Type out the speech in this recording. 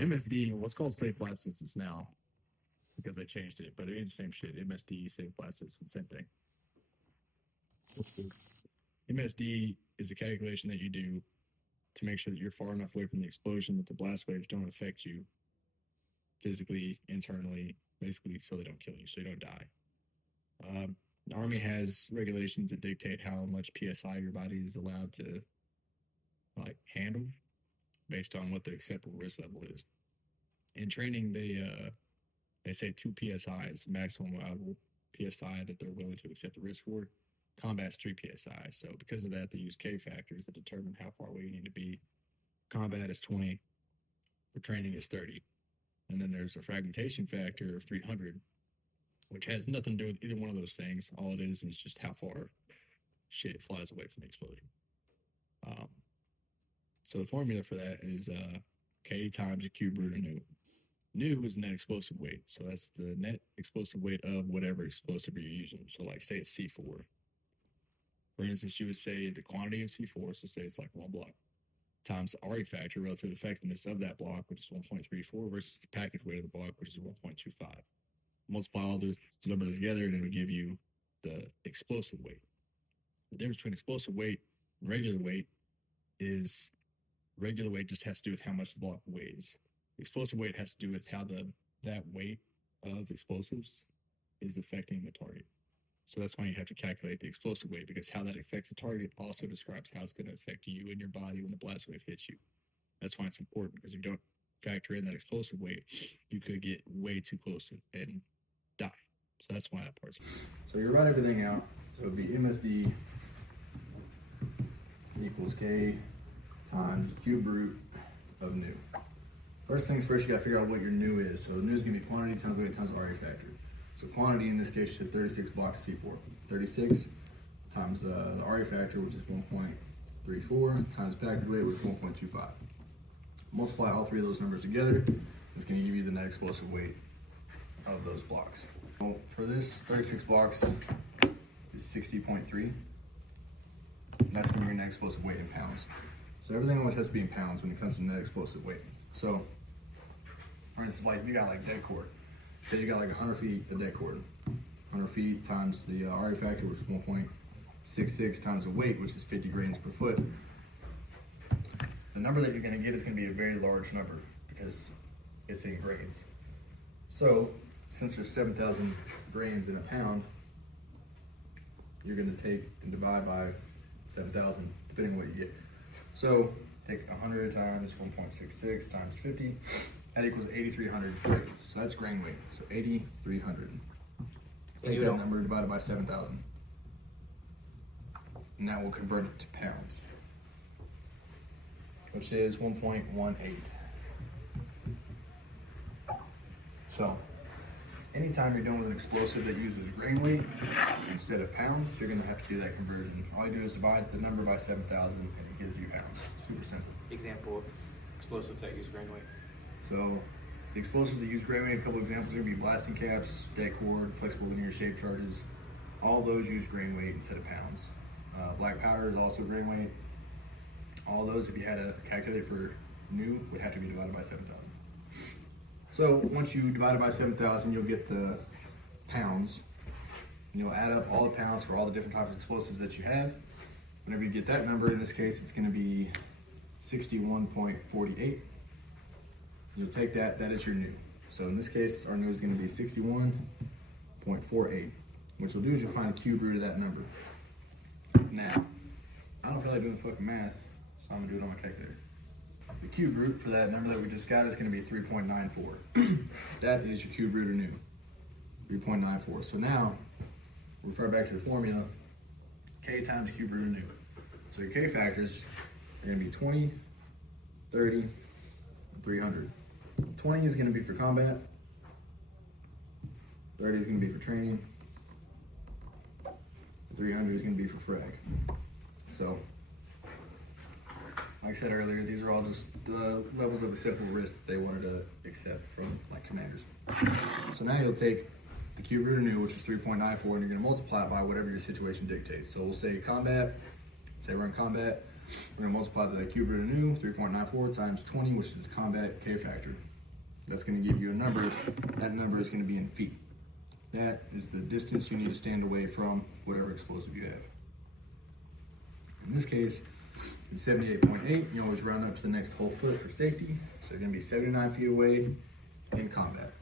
MSD, what's called safe licenses now because they changed it, but it is the same shit. MSD, safe license, and same thing. MSD is a calculation that you do to make sure that you're far enough away from the explosion that the blast waves don't affect you physically, internally, basically, so they don't kill you, so you don't die. The Army has regulations that dictate how much PSI your body is allowed to handle based on what the acceptable risk level is. In training, they say 2 psi is the maximum allowable psi that they're willing to accept the risk for. Combat's 3 psi. So because of that, they use K factors that determine how far away you need to be. Combat is 20. For training is 30. And then there's a fragmentation factor of 300, which has nothing to do with either one of those things. All it is just how far shit flies away from the explosion. So the formula for that is K times the cube root of nu. Nu is net explosive weight. So that's the net explosive weight of whatever explosive you're using. So like say it's C4. For instance, you would say the quantity of C4, so say it's like 1 block, times the RE factor, relative effectiveness of that block, which is 1.34, versus the package weight of the block, which is 1.25. Multiply all those numbers together, and it would give you the explosive weight. The difference between explosive weight and regular weight is regular weight just has to do with how much the block weighs. Explosive weight has to do with how that weight of explosives is affecting the target. So that's why you have to calculate the explosive weight, because how that affects the target also describes how it's going to affect you and your body when the blast wave hits you. That's why it's important, because if you don't factor in that explosive weight, you could get way too close and die. So that's why that part's important. So you write everything out. So it would be MSD equals K times the cube root of nu. First things first, you got to figure out what your nu is. So nu is going to be quantity times weight times RA factor. So quantity in this case should 36 blocks C4. 36 times the RA factor, which is 1.34, times package weight, which is 1.25. Multiply all three of those numbers together. It's going to give you the net explosive weight of those blocks. So for this, 36 blocks is 60.3. That's going to be your net explosive weight in pounds. So everything always has to be in pounds when it comes to net explosive weight. So, for instance, like you got like dead cord. Say you got like 100 feet of dead cord. 100 feet times the RA factor, which is 1.66, times the weight, which is 50 grains per foot. The number that you're going to get is going to be a very large number because it's in grains. So, since there's 7,000 grains in a pound, you're going to take and divide by 7,000, depending on what you get. So, take 100 times 1.66 times 50, that equals 8,300 grains. So that's grain weight. So 8,300. Take that number divided by 7,000. And that will convert it to pounds, which is 1.18. So, anytime you're dealing with an explosive that uses grain weight instead of pounds, you're going to have to do that conversion. All you do is divide the number by 7,000 and it gives you pounds. Super simple. Example of explosives that use grain weight. So the explosives that use grain weight, a couple examples are going to be blasting caps, dead cord, flexible linear shape charges. All those use grain weight instead of pounds. Black powder is also grain weight. All those, if you had a calculator for nu, would have to be divided by 7,000. So once you divide it by 7,000, you'll get the pounds. And you'll add up all the pounds for all the different types of explosives that you have. Whenever you get that number, in this case, it's going to be 61.48. You'll take that is your nu. So in this case, our nu is going to be 61.48. What you'll do is you'll find the cube root of that number. Now, I don't feel like doing the fucking math, so I'm going to do it on my calculator. The cube root for that number that we just got is going to be 3.94. That is your cube root of nu, 3.94. So now, refer back to the formula, K times cube root of nu. So your K factors are going to be 20, 30, 300. 20 is going to be for combat, 30 is going to be for training, 300 is going to be for frag. So, like I said earlier, these are all just the levels of acceptable risk they wanted to accept from like commanders. So now you'll take the cube root of nu, which is 3.94, and you're going to multiply it by whatever your situation dictates. So we'll say combat, say we're in combat, we're going to multiply the cube root of nu, 3.94 times 20, which is the combat K factor. That's going to give you a number. That number is going to be in feet. That is the distance you need to stand away from whatever explosive you have. In this case, it's 78.8. You always round up to the next whole foot for safety. So you're going to be 79 feet away in combat.